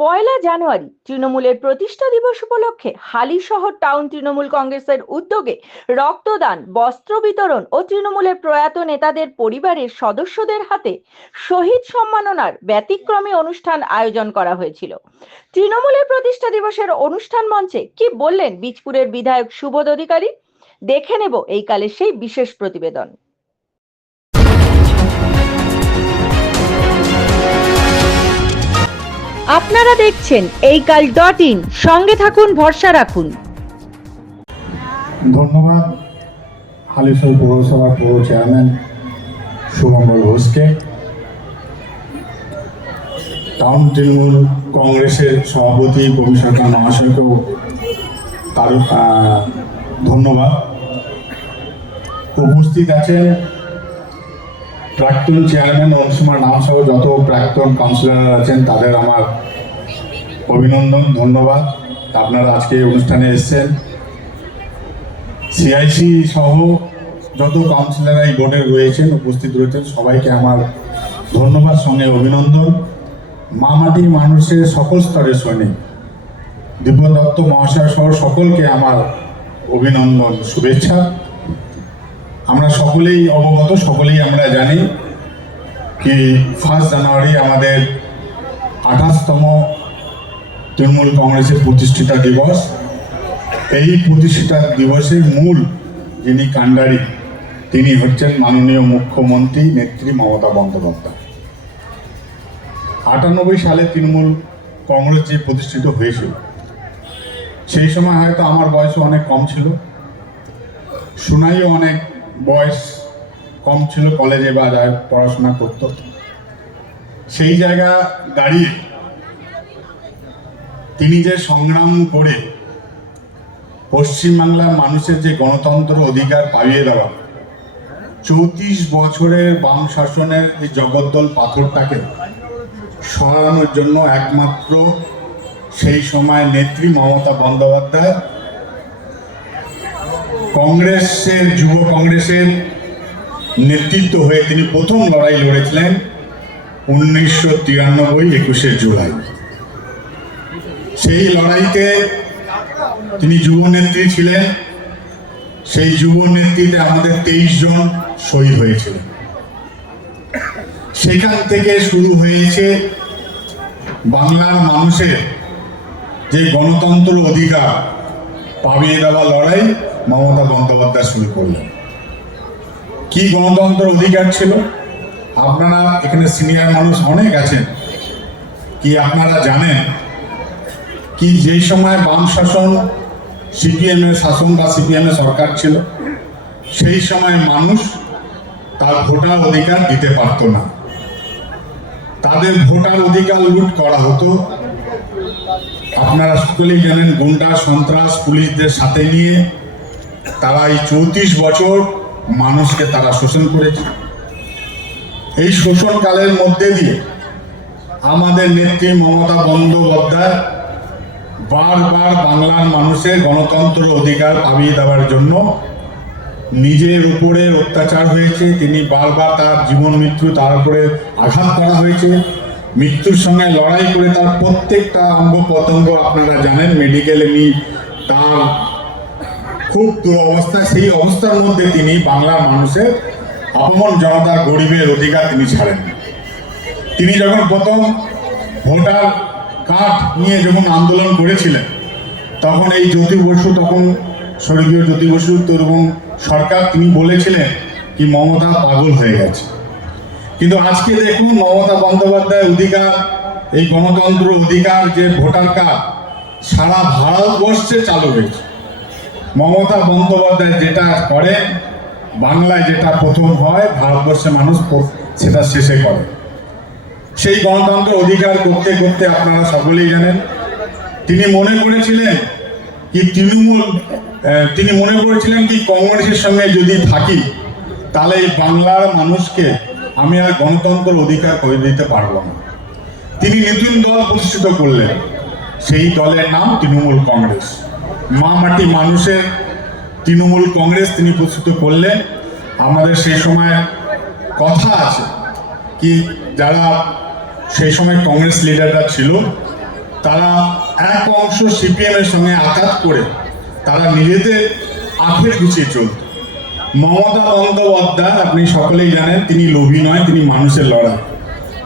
পয়লা জানুয়ারি তৃণমূলের প্রতিষ্ঠা দিবস উপলক্ষে হালিশহর টাউন তৃণমূল কংগ্রেসের উদ্যোগে রক্তদান, বস্ত্র বিতরণ ও তৃণমূলের প্রয়াত নেতাদের পরিবারের সদস্যদের হাতে শহীদ সম্মাননার ব্যতিক্রমী অনুষ্ঠান আয়োজন করা হয়েছিল। তৃণমূলের প্রতিষ্ঠা দিবসের অনুষ্ঠান মঞ্চে কি বললেন বীজপুরের বিধায়ক সুবোধ অধিকারী? দেখে নেব এই কালের সেই বিশেষ প্রতিবেদন। আপনারা দেখছেন এইকাল.in, সঙ্গে থাকুন, ভরসা রাখুন। ধন্যবাদ হালিশহর পৌরসভার পৌর চেয়ারম্যান সুমঙ্গল ঘোষকে, টাউন তৃণমূল কংগ্রেসের সভাপতি কবি সরকার মহাশয়কেও তার ধন্যবাদ। উপস্থিত আছেন প্রাক্তন চেয়ারম্যান অংশুমার নাম সহ যত প্রাক্তন কাউন্সিলর আছেন তাদের আমার অভিনন্দন, ধন্যবাদ। আপনারা আজকে এই অনুষ্ঠানে এসেছেন। সিআইসি সহ যত কাউন্সিলররা এই বোর্ডে রয়েছেন, উপস্থিত রয়েছেন, সবাইকে আমার ধন্যবাদ, সঙ্গে অভিনন্দন। মা মাটির মানুষের সকল স্তরের সৈনিক দীপক দত্ত মহাশয় সহ সকলকে আমার অভিনন্দন, শুভেচ্ছা। আমরা সকলেই অবগত, সকলেই আমরা জানি কি 1 জানুয়ারি আমাদের 28তম তৃণমূল কংগ্রেসের প্রতিষ্ঠাতা দিবস। এই প্রতিষ্ঠাতা দিবসের মূল যিনি কাণ্ডারি তিনি হচ্ছেন মাননীয় মুখ্যমন্ত্রী নেত্রী মমতা বন্দ্যোপাধ্যায়। 98 সালে তৃণমূল কংগ্রেস যে প্রতিষ্ঠিত হয়েছিল, সেই সময় হয়তো আমার বয়সও অনেক কম ছিল, সোনাইও অনেক বয়স কম ছিল, কলেজে বা যায় পড়াশোনা করত। সেই জায়গা দাঁড়িয়ে তিনি যে সংগ্রাম করে পশ্চিমবাংলার মানুষের যে গণতন্ত্র অধিকার পাইয়ে দেওয়া, 34 বছরের বাম শাসনের এই জগদ্দল পাথরটাকে সরানোর জন্য একমাত্র সেই সময় নেত্রী মমতা বন্দ্যোপাধ্যায় কংগ্রেসের যুব কংগ্রেসের নেতৃত্ব হয়ে তিনি প্রথম লড়াই লড়েছিলেন 1993 21শে জুলাই। সেই লড়াইতে তিনি যুব নেত্রী ছিলেন। সেই যুব নেতৃত্বে আমাদের 23 জন শহীদ হয়েছিলেন। সেখান থেকে শুরু হয়েছে বাংলার মানুষের যে গণতন্ত্র অধিকার পাইয়ে দেওয়া লড়াই মমতা বন্দ্যোপাধ্যায় শুরু করলেন। কি গণতন্ত্র অধিকার ছিল? আপনারা এখানে সিনিয়র মানুষ অনেক আছেন, কি আপনারা জানেন কি যেই সময় বাম শাসন, সিপিএম এর শাসন বা সিপিএম এর সরকার ছিল, সেই সময় মানুষ তার ভোটার অধিকার দিতে পারত না। তাদের ভোটার অধিকার লুট করা হতো। আপনারা সকলেই জানেন, গুন্ডা সন্ত্রাস পুলিশদের সাথে নিয়ে তারা এই 34 বছর মানুষকে তারা শোষণ করেছে। এই শোষণকালের মধ্যে দিয়ে আমাদের নেত্রী মমতা বন্দ্যোপাধ্যায় বারবার বাংলার মানুষের গণতন্ত্র অধিকার পাইয়ে দেওয়ার জন্য নিজের উপরে অত্যাচার হয়েছে, তিনি বারবার তার জীবন মৃত্যু তার উপরে আঘাত করা হয়েছে, মৃত্যুর সঙ্গে লড়াই করে তার প্রত্যেকটা অঙ্গ প্রত্যঙ্গ আপনারা জানেন মেডিকেলে নিয়ে তার খুব দুরবস্থা। সেই অবস্থার মধ্যে তিনি বাংলার মানুষের আপমন জনতা গরিবের অধিকার তিনি ছাড়েন। তিনি যখন প্রথম ভোটার কার্ড নিয়ে যখন আন্দোলন করেছিলেন, তখন এই জ্যোতি বসু, তখন স্বর্গীয় জ্যোতি বসু তরুণ সরকার, তিনি বলেছিলেন কি মমতা পাগল হয়ে গেছে। কিন্তু আজকে দেখুন মমতা বন্দ্যোপাধ্যায়ের অধিকার, এই গণতন্ত্র অধিকার যে ভোটার কার্ড সারা ভারতবর্ষে চালু হয়েছে। মমতা বন্দ্যোপাধ্যায় যেটা করে বাংলায়, যেটা প্রথম হয় ভারতবর্ষের মানুষ সেটা শেষে করে। সেই গণতন্ত্র অধিকার করতে করতে আপনারা সকলেই জানেন তিনি মনে করেছিলেন কি তিনি মনে করেছিলেন কি কংগ্রেসের সঙ্গে যদি থাকি তাহলে এই বাংলার মানুষকে আমি আর গণতন্ত্র অধিকার করে দিতে পারবো না। তিনি নতুন দল প্রতিষ্ঠিত করলেন, সেই দলের নাম তৃণমূল কংগ্রেস। মা মাটি মানুষের তৃণমূল কংগ্রেস তিনি প্রতিষ্ঠিত করলেন। আমাদের সেই সময় কথা আছে কি যারা সেই সময় কংগ্রেস লিডাররা ছিল তারা এক অংশ সিপিএম এর সঙ্গে আঘাত করে তারা নিজেদের আখের গুছিয়ে চলত। মমতা বন্দ্যোপাধ্যায়, আপনি সকলেই জানেন, তিনি লোভী নয়, তিনি মানুষের লড়াই।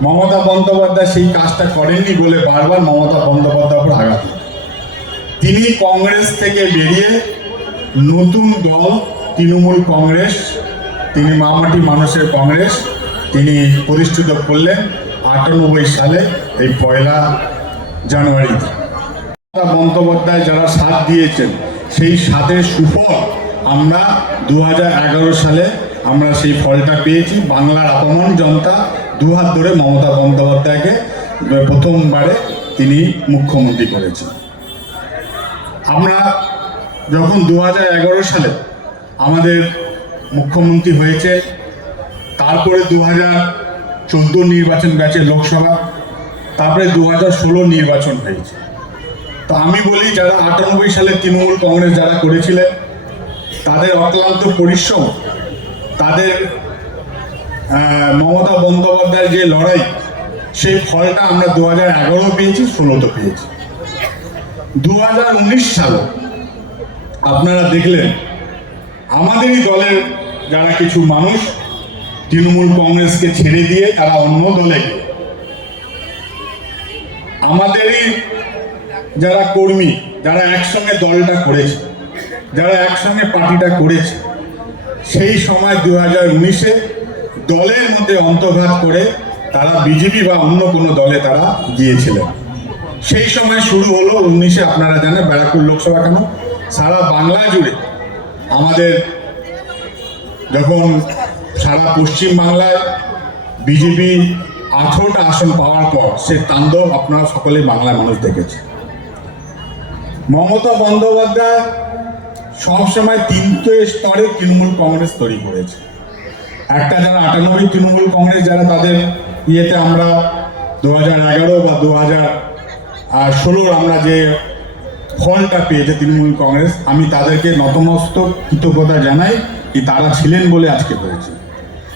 মমতা বন্দ্যোপাধ্যায় সেই কাজটা করেননি বলে বারবার মমতা বন্দ্যোপাধ্যায়ের উপর আঘাত। তিনি কংগ্রেস থেকে বেরিয়ে নতুন দল তৃণমূল কংগ্রেস, তিনি মামাটি মানুষের কংগ্রেস তিনি প্রতিষ্ঠিত করলেন 98 সালে এই 1 জানুয়ারিতে। মমতা বন্দ্যোপাধ্যায় যারা সাথ দিয়েছেন সেই সাথের সুফল আমরা 2011 সালে আমরা সেই ফলটা পেয়েছি। বাংলার আপামর জনতা দুহাত ধরে মমতা বন্দ্যোপাধ্যায়কে প্রথমবারে তিনি মুখ্যমন্ত্রী করেছেন। আমরা যখন 2011 সালে আমাদের মুখ্যমন্ত্রী হয়েছে, তারপরে 2014 নির্বাচন গেছে লোকসভা, তারপরে 2016 নির্বাচন হয়েছে। তো আমি বলি, যারা 98 সালে তৃণমূল কংগ্রেস যারা করেছিলেন তাদের অক্লান্ত পরিশ্রম, তাদের মমতা বন্দ্যোপাধ্যায়ের যে লড়াই, সেই ফলটা আমরা 2011 পেয়েছি, 16 পেয়েছি। 2019 সালে আপনারা দেখলেন আমাদেরই দলের যারা কিছু মানুষ তৃণমূল কংগ্রেসকে ছেড়ে দিয়ে তারা অন্য দলে, আমাদেরই যারা কর্মী, যারা একসঙ্গে দলটা করেছে, যারা একসঙ্গে পার্টিটা করেছে, সেই সময় 2019-এ দলের মধ্যে অন্তর্ঘাত করে তারা বিজেপি বা অন্য কোনো দলে তারা গিয়েছিলেন। সেই সময় শুরু হলো 19-এ, আপনারা জানেন, ব্যারাকপুর লোকসভা কেন সারা বাংলা জুড়ে আমাদের যখন সারা পশ্চিম বাংলায় বিজেপি 18টা আসন পাওয়ার পর সে তাণ্ডব আপনারা সকলে বাংলার মানুষ দেখেছে। মমতা বন্দ্যোপাধ্যায় সবসময় 3টে স্তরে তৃণমূল কংগ্রেস তৈরি করেছে। একটা যারা 98 তৃণমূল কংগ্রেস যারা তাদের ইয়েতে আমরা 2011 বা 2016 আমরা যে ফলটা পেয়েছে তৃণমূল কংগ্রেস, আমি তাদেরকে নতমস্তক কৃতজ্ঞতা জানাই কি তারা ছিলেন বলে আজকে হয়েছে।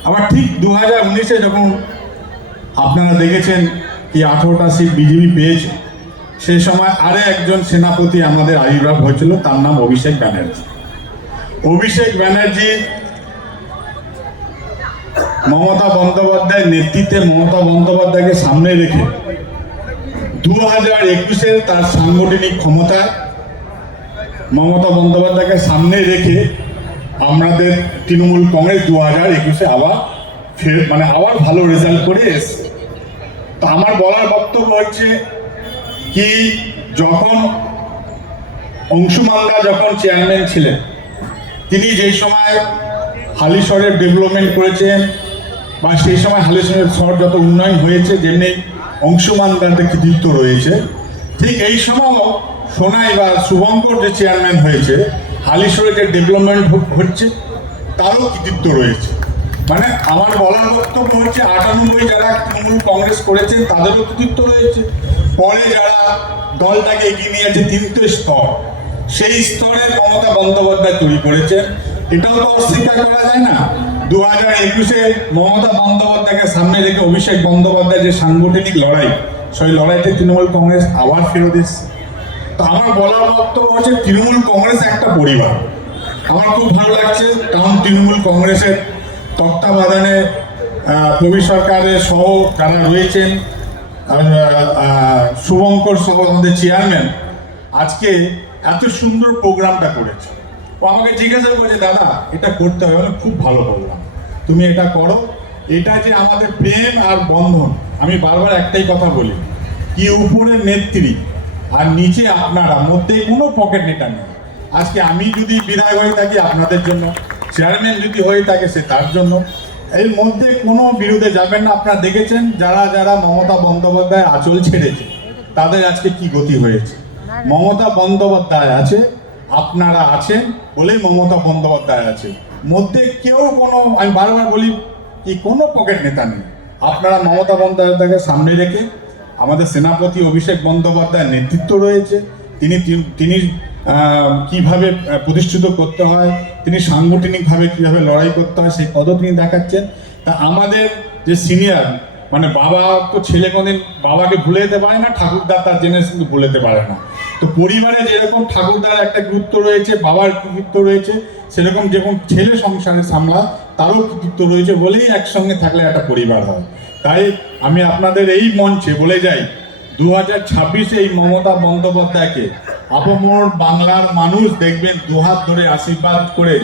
আবার ঠিক 2019-এ যখন আপনারা দেখেছেন কি 18টা সিট বিজেপি পেয়েছে, সেই সময় আরে একজন সেনাপতি আমাদের আবির্ভাব হয়েছিল, তার নাম অভিষেক ব্যানার্জি। অভিষেক ব্যানার্জি মমতা বন্দ্যোপাধ্যায়ের নেতৃত্বে মমতা বন্দ্যোপাধ্যায়কে সামনে রেখে 2021-এর তার সাংগঠনিক ক্ষমতা মমতা বন্দ্যোপাধ্যায়কে সামনে রেখে আমাদের তৃণমূল কংগ্রেস 2021-এ আবার আবার ভালো রেজাল্ট করে এসছে। তো আমার বলার বক্তব্য হচ্ছে কি, যখন অংশুমান দা যখন চেয়ারম্যান ছিলেন, তিনি যেই সময় হালিশহরের ডেভেলপমেন্ট করেছেন বা সেই সময় হালিশহরের শহর যত উন্নয়ন হয়েছে, যেমনি অংশুমান দার কৃতিত্ব রয়েছে, ঠিক এই সময়ও সোনাই বা শুভঙ্কর যে চেয়ারম্যান হয়েছে, হালিশহরে যে ডেভেলপমেন্ট হচ্ছে তারও কৃতিত্ব রয়েছে। মানে আমার বলার বক্তব্য হচ্ছে 98 যারা তৃণমূল কংগ্রেস করেছেন তাদেরও কৃতিত্ব রয়েছে। পরে যারা দলটাকে এগিয়ে নিয়েছে 3টে স্তর, সেই স্তরে মমতা বন্দ্যোপাধ্যায় তৈরি করেছেন। এটাও তো অস্বীকার করা যায় না। 2021-এ মমতা বন্দ্যোপাধ্যায়কে সামনে রেখে অভিষেক বন্দ্যোপাধ্যায় যে সাংগঠনিক লড়াই, সেই লড়াইতে তৃণমূল কংগ্রেস আবার ফেরত এসেছে। তো আমার বলার বক্তব্য হচ্ছে তৃণমূল কংগ্রেস একটা পরিবার। আমার খুব ভালো লাগছে, কারণ তৃণমূল কংগ্রেসের তত্ত্বাবধানে প্রবীর সরকারের সহ যারা রয়েছেন, শুভঙ্কর সহ আমাদের চেয়ারম্যান আজকে এত সুন্দর প্রোগ্রামটা করেছে। ও আমাকে জিজ্ঞাসা করেছে, দাদা এটা করতে হবে, আমি খুব ভালো বললাম, তুমি এটা করো। এটা যে আমাদের প্রেম আর বন্ধন, আমি বারবার একটাই কথা বলি কি, উপরের নেত্রী আর নিচে আপনারা, মধ্যে কোনো পকেট নেটা নেই। আজকে আমি যদি বিধায়ক হয়ে থাকি আপনাদের জন্য, চেয়ারম্যান যদি হয়ে থাকে সে তার জন্য, এর মধ্যে কোনো বিরোধে যাবেন না। আপনারা দেখেছেন যারা যারা মমতা বন্দ্যোপাধ্যায় আঁচল ছেড়েছে তাদের আজকে কি গতি হয়েছে। মমতা বন্দ্যোপাধ্যায় আছে, আপনারা আছেন বলেই মমতা বন্দ্যোপাধ্যায় আছে, মধ্যে কেউ কোনো, আমি বারবার বলি কি, কোনো পকেট নেতা নেই। আপনারা মমতা বন্দ্যোপাধ্যায়কে সামনে রেখে, আমাদের সেনাপতি অভিষেক বন্দ্যোপাধ্যায়ের নেতৃত্ব রয়েছে, তিনি কিভাবে প্রতিষ্ঠিত করতে হয়, তিনি সাংগঠনিকভাবে কিভাবে লড়াই করতে হয় সেই পদ্ধতি তিনি দেখাচ্ছেন। তা আমাদের যে সিনিয়র মানে বাবা তো ছেলে কোনদিন বাবাকে ভুলে যেতে পারে না, ঠাকুরদা তার জেনারেশন কিন্তু ভুলে যেতে পারে না। তো পরিবারে যেরকম ঠাকুরদার একটা গুরুত্ব রয়েছে, বাবার কৃতিত্ব রয়েছে, সেরকম যেরকম ছেলে সংসারে সামলা তারও কৃতিত্ব রয়েছে বলেই একসঙ্গে থাকলে একটা পরিবার হয়। তাই আমি আপনাদের এই মঞ্চে বলে যাই, 2026 এই মমতা বন্দ্যোপাধ্যায়কে আপামর বাংলার মানুষ দেখবেন দুহাত ধরে আশীর্বাদ করে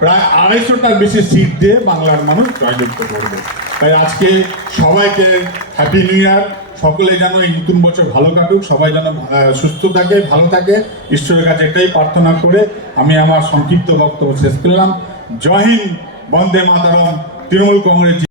প্রায় 250টার বেশি সিট দিয়ে বাংলার মানুষ জয়যুক্ত করবে। তাই আজকে সবাইকে হ্যাপি নিউ ইয়ার। সকলে যেন এই নতুন বছর ভালো কাটুক, সবাই যেন সুস্থ থাকে, ভালো থাকে, ঈশ্বরের কাছে এটাই প্রার্থনা করে আমি আমার সংক্ষিপ্ত বক্তব্য শেষ করলাম। জয় হিন্দ, বন্দে মাতরম, তৃণমূল কংগ্রেস।